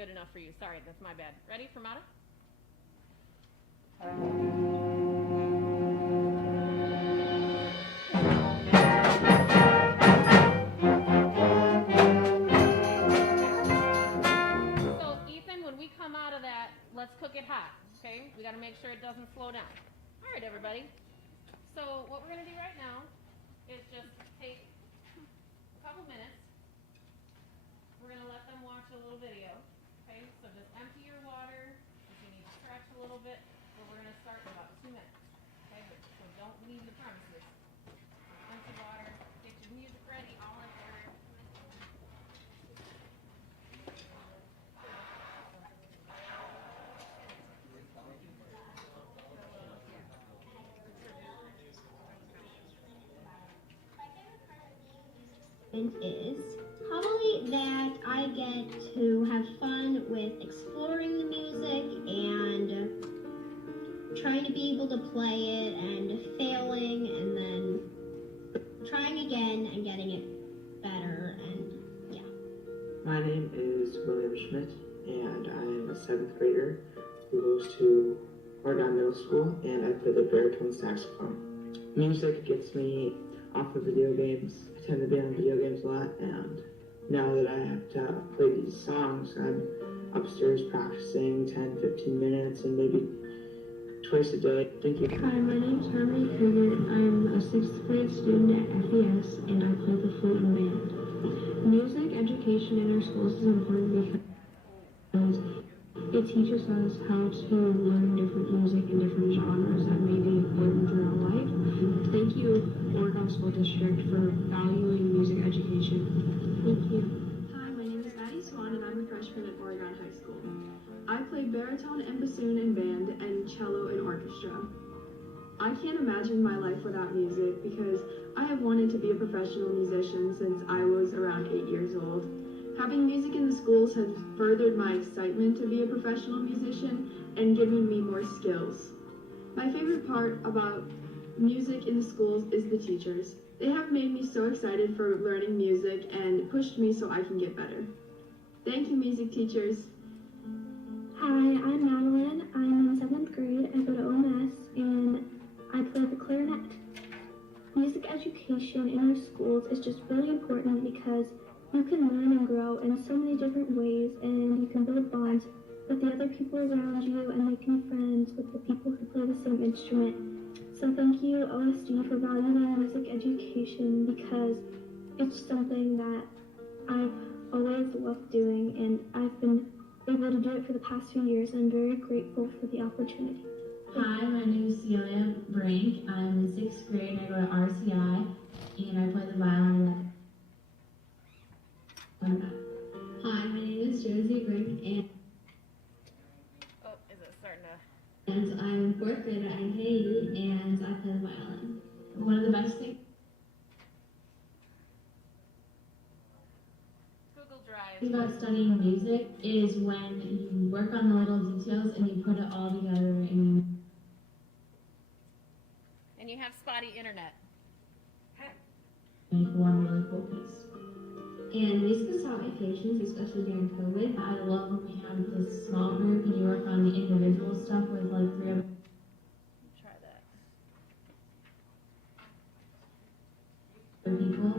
good enough for you. Sorry, that's my bad. Ready for Mata? So Ethan, when we come out of that, let's cook it hot, okay? We got to make sure it doesn't slow down. All right, everybody. So what we're going to do right now is just take a couple minutes. We're going to let them watch a little video. Okay, so just empty your water. If you need to stretch a little bit, but we're going to start in about 2 minutes. Okay, so don't leave the premises. Empty water, get your music ready, all in order. Is probably that I get to have fun with exploring the music and trying to be able to play it and failing and then trying again and getting it better, and yeah. My name is William Schmidt and I am a 7th grader who goes to Oregon Middle School, and I play the baritone saxophone. Music gets me off of video games. I tend to be on video games a lot, and now that I have to play these songs, I'm upstairs practicing 10-15 minutes and maybe twice a day. Thank you. Hi, my name is Harmony Kruger. I'm a 6th grade student at FES, and I play the flute and band. Music education in our schools is important because it teaches us how to learn different music and different genres that may be important throughout life. Thank you, Oregon School District, for valuing music education. Thank you. Hi, my name is Maddie Swan, and I'm a freshman at Oregon High School. I play baritone and bassoon in band and cello in orchestra. I can't imagine my life without music because I have wanted to be a professional musician since I was around 8 years old. Having music in the schools has furthered my excitement to be a professional musician and given me more skills. My favorite part about music in the schools is the teachers. They have made me so excited for learning music and pushed me so I can get better. Thank you, music teachers. Hi, I'm Madeline. I'm in 7th grade. I go to OMS and I play the clarinet. Music education in our schools is just really important because you can learn and grow in so many different ways, and you can build bonds with the other people around you and making friends with the people who play the same instrument. So thank you, OSD, for valuing music education because it's something that I've always loved doing, and I've been able to do it for the past few years. I'm very grateful for the opportunity. Hi, my name is Celia Brink. I'm in 6th grade and I go to RCI, and I play the violin. Hi, my name is Josie Brink, and is it starting to? And I'm 4th grade at Haiti, and I play the violin. One of the best things Google Drive. about studying music is when you work on the little details and you put it all together And you have spotty internet. make one really cool piece. And music has taught me patience, especially during COVID. I love when we have this small group and you work on the individual stuff with like 3 other Try that. people.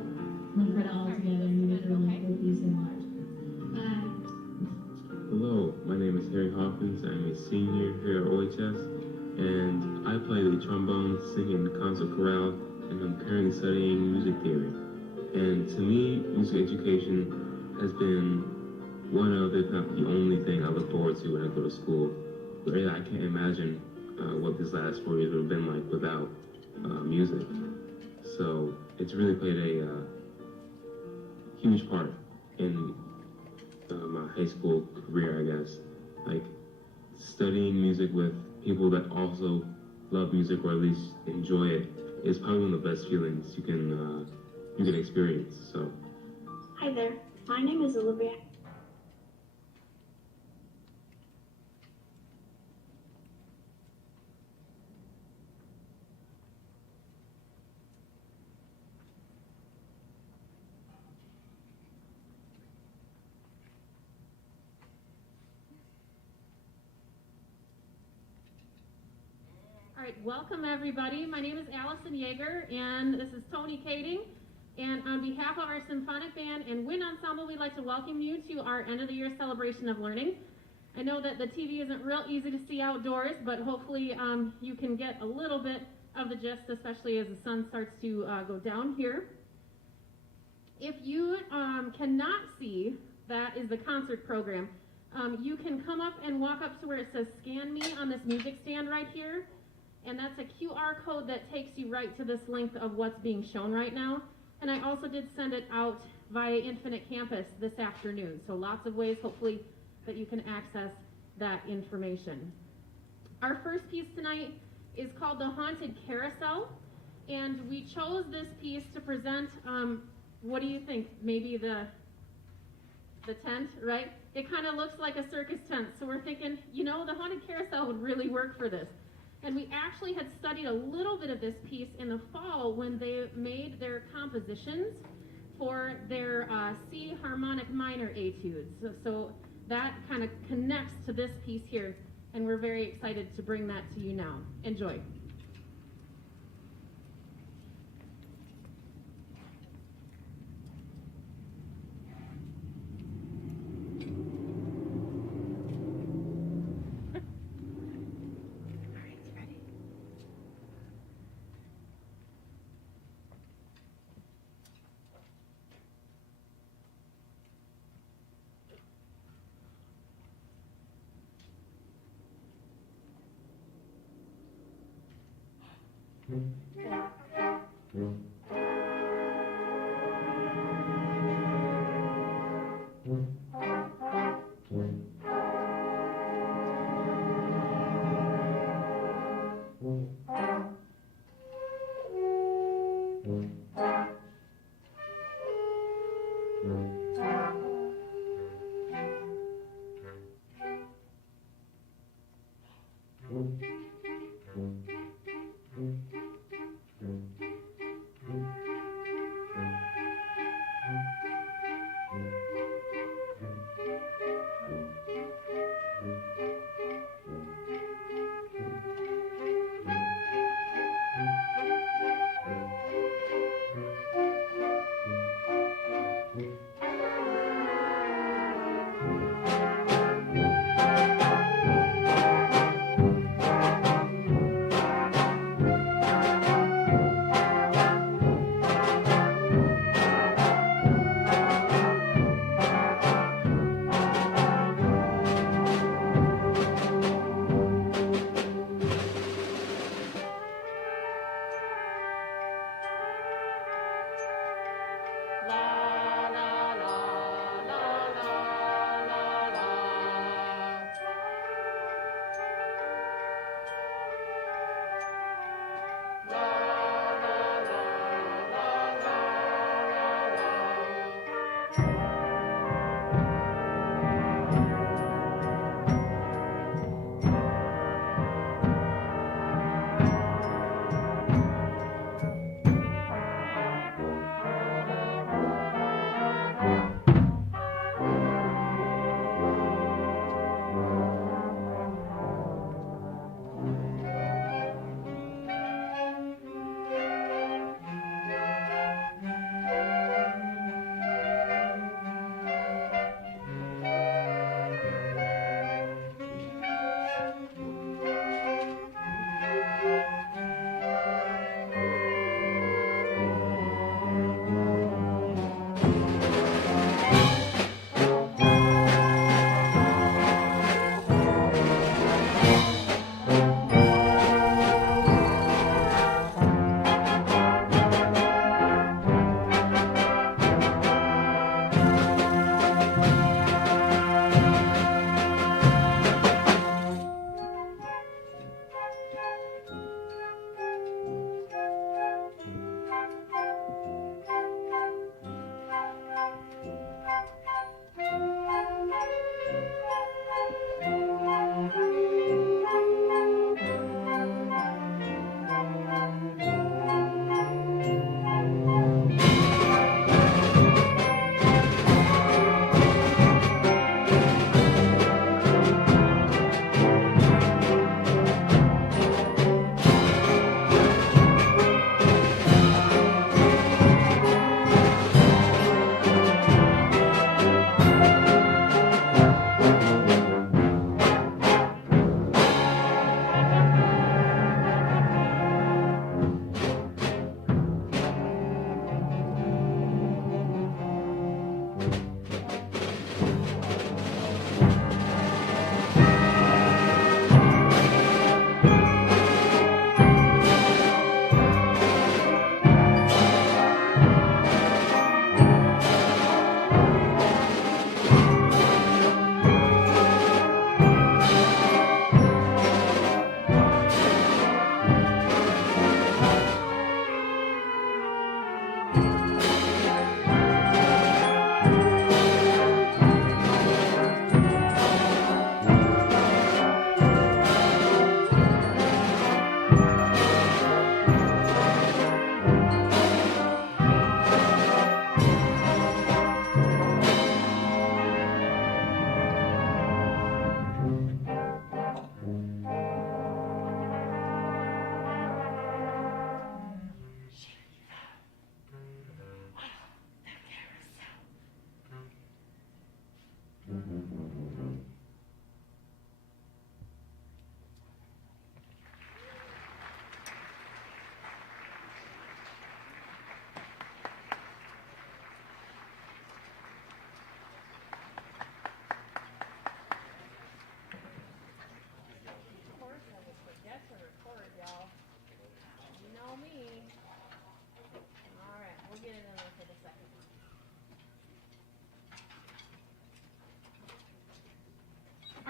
When you put it all together, you make a really cool piece and large. Hello, my name is Harry Hawkins. I'm a senior here at OHS, and I play the trombone, sing in the concert chorale, and I'm currently studying music theory. And to me, music education has been one of, if not the only thing I look forward to when I go to school. Really, I can't imagine what this last 4 years would have been like without music. So it's really played a huge part in my high school career, I guess. Like, studying music with people that also love music or at least enjoy it is probably one of the best feelings you can experience. So. Hi there. My name is Olivia. All right, welcome everybody. My name is Allison Yeager, and this is Tony Kading. And on behalf of our Symphonic Band and Wind Ensemble, we'd like to welcome you to our end of the year celebration of learning. I know that the TV isn't real easy to see outdoors, but hopefully you can get a little bit of the gist, especially as the sun starts to go down here. If you cannot see, that is the concert program. You can come up and walk up to where it says Scan Me on this music stand right here. And that's a QR code that takes you right to this link of what's being shown right now. And I also did send it out via Infinite Campus this afternoon. So lots of ways, hopefully, that you can access that information. Our first piece tonight is called The Haunted Carousel. And we chose this piece to present, what do you think? Maybe the tent, right? It kind of looks like a circus tent. So we're thinking, you know, the Haunted Carousel would really work for this. And we actually had studied a little bit of this piece in the fall when they made their compositions for their C harmonic minor etudes. So that kind of connects to this piece here, and we're very excited to bring that to you now. Enjoy.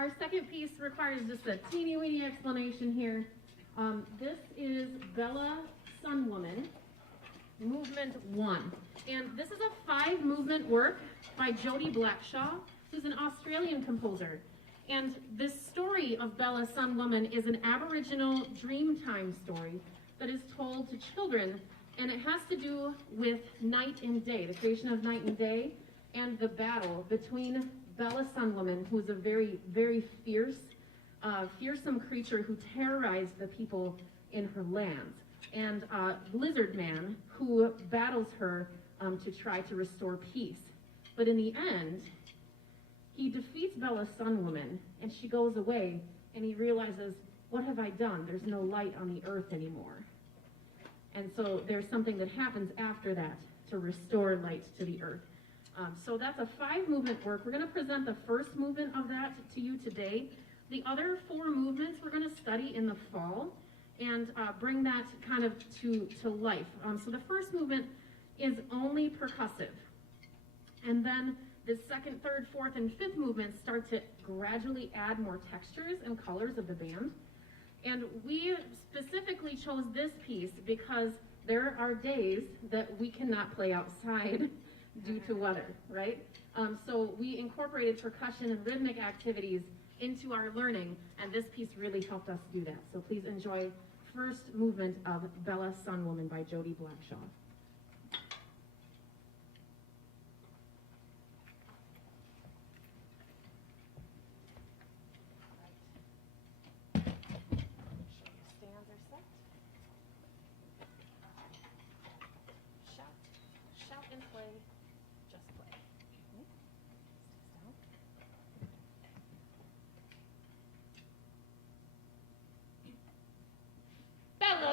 Our second piece requires just a teeny weeny explanation here. This is Bella Sun Woman, Movement 1. And this is a 5-movement work by Jody Blackshaw, who's an Australian composer. And this story of Bella Sun Woman is an Aboriginal Dreamtime story that is told to children, and it has to do with night and day, the creation of night and day, and the battle between Bella Sun Woman, who is a very, very fearsome creature who terrorized the people in her lands, and Lizard Man, who battles her to try to restore peace. But in the end, he defeats Bella Sun Woman, and she goes away, and he realizes, what have I done? There's no light on the earth anymore. And so there's something that happens after that to restore light to the earth. So that's a 5-movement work. We're going to present the first movement of that to you today. The other 4 movements we're going to study in the fall and bring that kind of to life. So the first movement is only percussive. And then the second, third, fourth, and fifth movements start to gradually add more textures and colors of the band. And we specifically chose this piece because there are days that we cannot play outside due to weather, right? So we incorporated percussion and rhythmic activities into our learning, and this piece really helped us do that. So please enjoy first movement of Bella Sun Woman by Jody Blackshaw.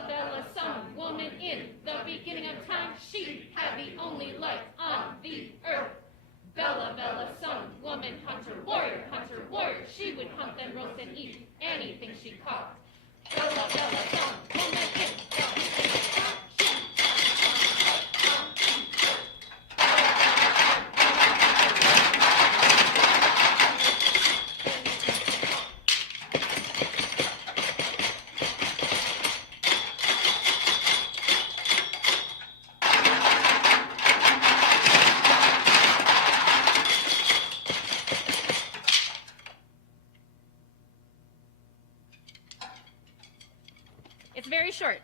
Bella, Sun Woman, in the beginning of time, she had the only light on the earth. Bella, Sun Woman, hunter, warrior, she would hunt and roast and eat anything she caught. Bella, Sun Woman, in the beginning of time, It's very short.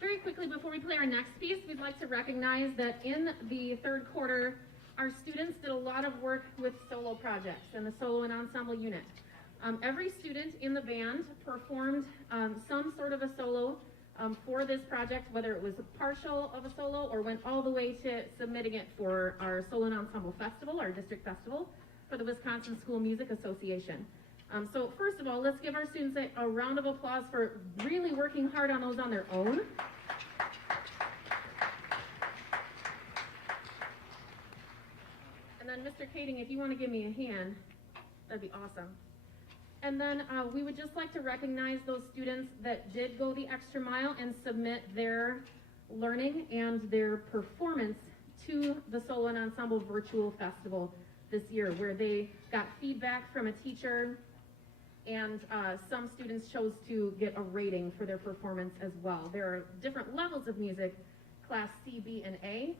Very quickly, before we play our next piece, we'd like to recognize that in the third quarter, our students did a lot of work with solo projects and the solo and ensemble unit. Every student in the band performed some sort of a solo for this project, whether it was a partial of a solo or went all the way to submitting it for our Solo and Ensemble Festival, our district festival, for the Wisconsin School Music Association. So first of all, let's give our students a round of applause for really working hard on those on their own. And then Mr. Kading, if you want to give me a hand, that'd be awesome. And then we would just like to recognize those students that did go the extra mile and submit their learning and their performance to the Solo and Ensemble Virtual Festival this year, where they got feedback from a teacher, and some students chose to get a rating for their performance as well. There are different levels of music, class C, B, and A,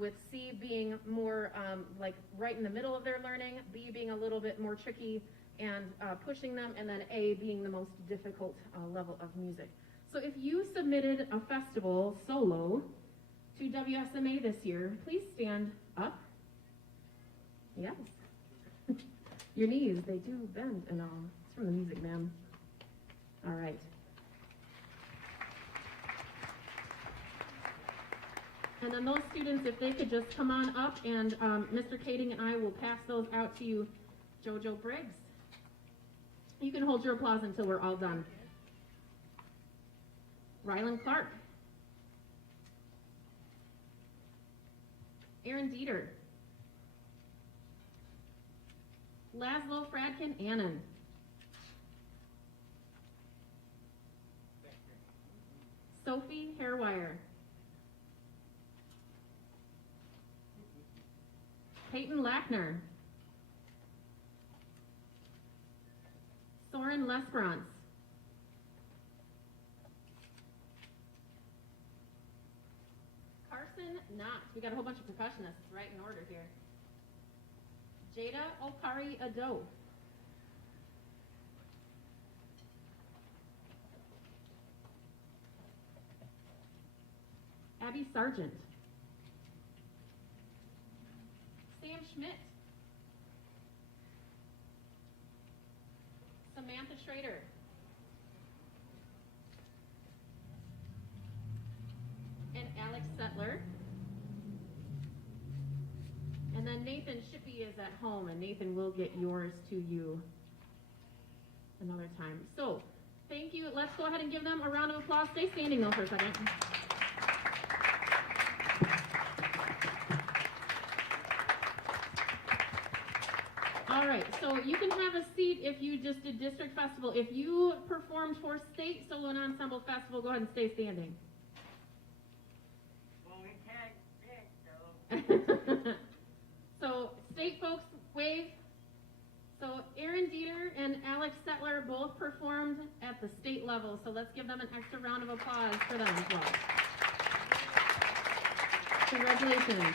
with C being more like right in the middle of their learning, B being a little bit more tricky and pushing them, and then A being the most difficult level of music. So if you submitted a festival solo to WSMA this year, please stand up. Yes. Your knees, they do bend and all. It's from the music, ma'am. All right. And then those students, if they could just come on up, and Mr. Kading and I will pass those out to you. Jojo Briggs. You can hold your applause until we're all done. Rylan Clark. Aaron Dieter. Laszlo Fradkin Annan. Sophie Hairwire. Peyton Lackner. Soren Lesperance. Carson Knott. We got a whole bunch of percussionists right in order here. Jada Okari Ado. Abby Sargent. Sam Schmidt. Samantha Schrader. And Alex Settler. And then Nathan Shippey is at home, and Nathan will get yours to you another time. So, thank you. Let's go ahead and give them a round of applause. Stay standing though for a second. All right, so you can have a seat if you just did district festival. If you performed for state solo and ensemble festival, go ahead and stay standing. Well, we can't pick, so. So state folks, wave. So Aaron Dieter and Alex Settler both performed at the state level, so let's give them an extra round of applause for them as well. Congratulations.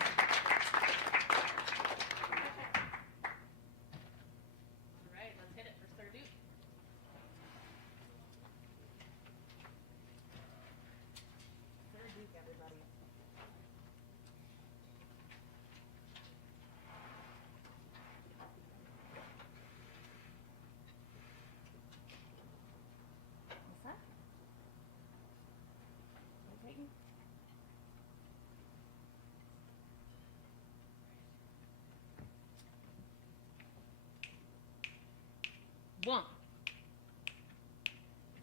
One,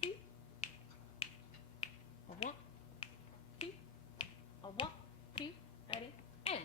two, a one, two, a one, two, ready, and.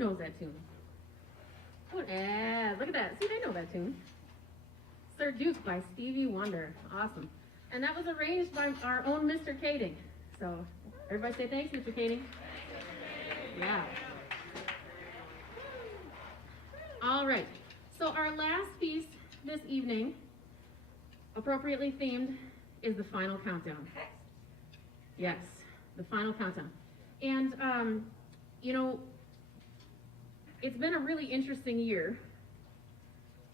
knows that tune? Look at that. See, they know that tune. Sir Duke by Stevie Wonder. Awesome. And that was arranged by our own Mr. Kading. So everybody say thanks, Mr. Kading. Yeah. All right. So our last piece this evening, appropriately themed, is the final countdown. Yes, the final countdown. And, you know, it's been a really interesting year.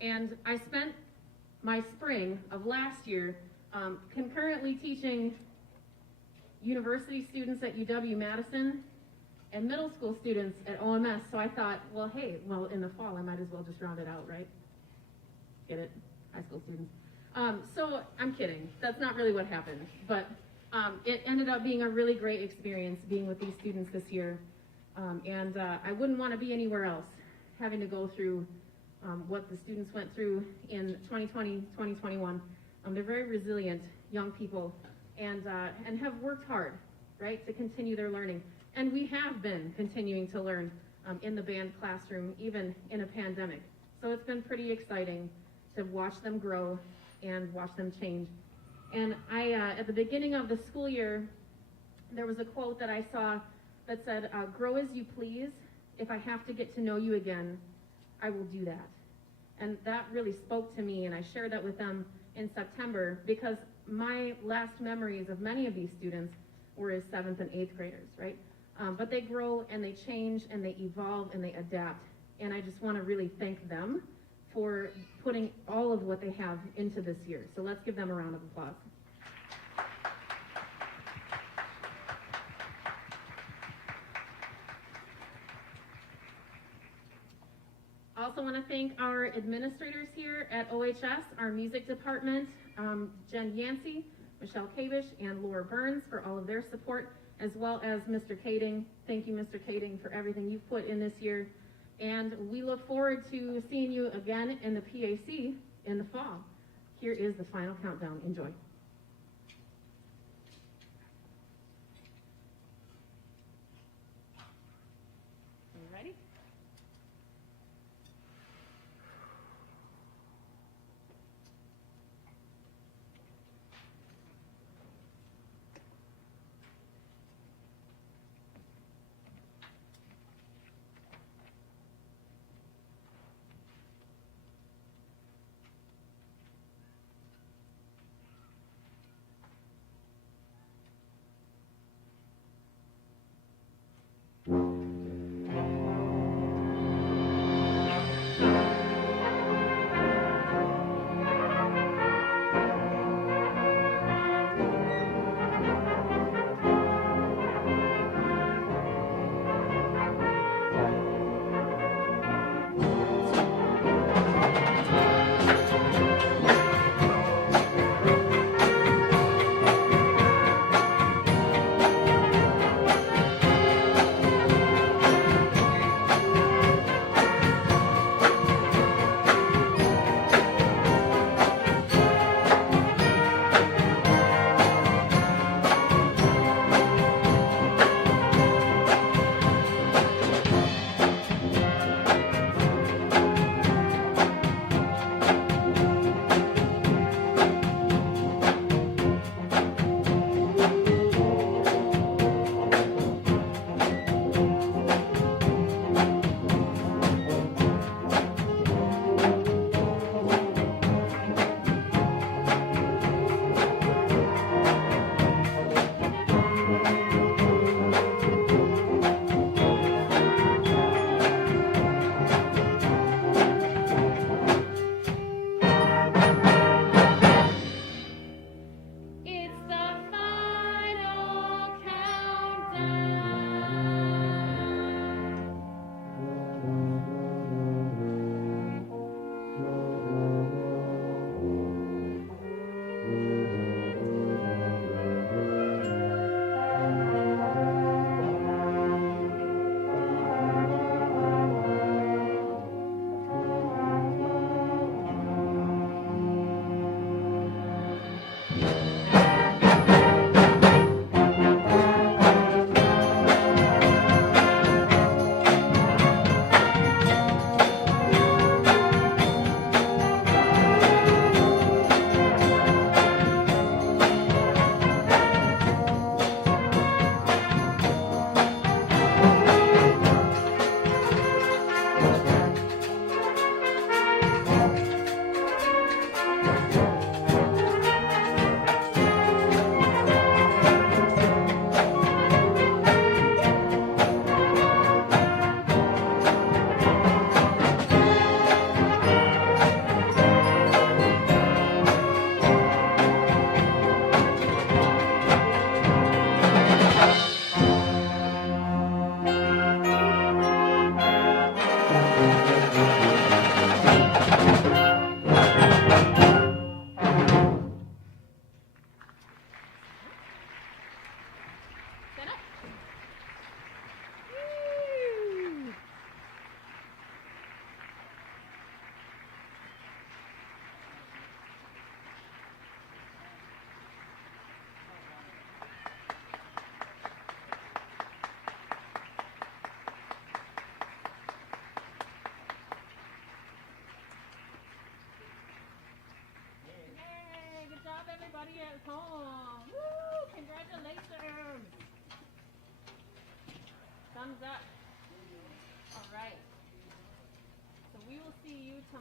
And I spent my spring of last year concurrently teaching university students at UW-Madison and middle school students at OMS. So I thought, well, hey, in the fall, I might as well just round it out, right? Get it? High school students. So I'm kidding. That's not really what happened. But it ended up being a really great experience being with these students this year. And I wouldn't want to be anywhere else, having to go through what the students went through in 2020, 2021. They're very resilient young people and have worked hard, right, to continue their learning. And we have been continuing to learn in the band classroom, even in a pandemic. So it's been pretty exciting to watch them grow and watch them change. And I, at the beginning of the school year, there was a quote that I saw that said, grow as you please. If I have to get to know you again, I will do that. And that really spoke to me, and I shared that with them in September because my last memories of many of these students were as 7th and 8th graders, right? But they grow and they change and they evolve and they adapt. And I just want to really thank them for putting all of what they have into this year. So let's give them a round of applause. Also want to thank our administrators here at OHS, our music department, Jen Yancey, Michelle Kabish, and Laura Burns for all of their support, as well as Mr. Kading. Thank you, Mr. Kading, for everything you've put in this year. And we look forward to seeing you again in the PAC in the fall. Here is the final countdown. Enjoy. You ready?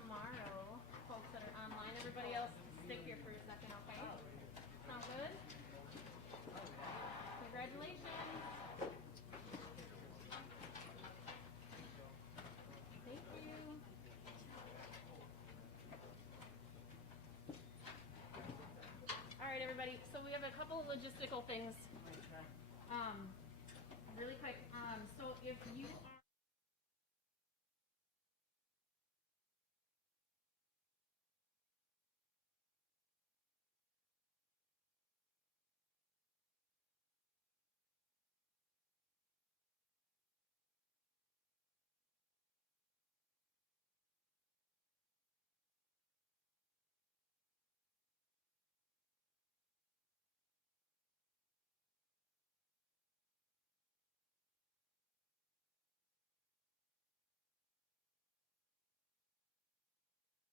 tomorrow, folks that are online. Everybody else, stick here for a second, okay? Sound good? Congratulations. Thank you. All right, everybody. So we have a couple of logistical things. Really quick. So if you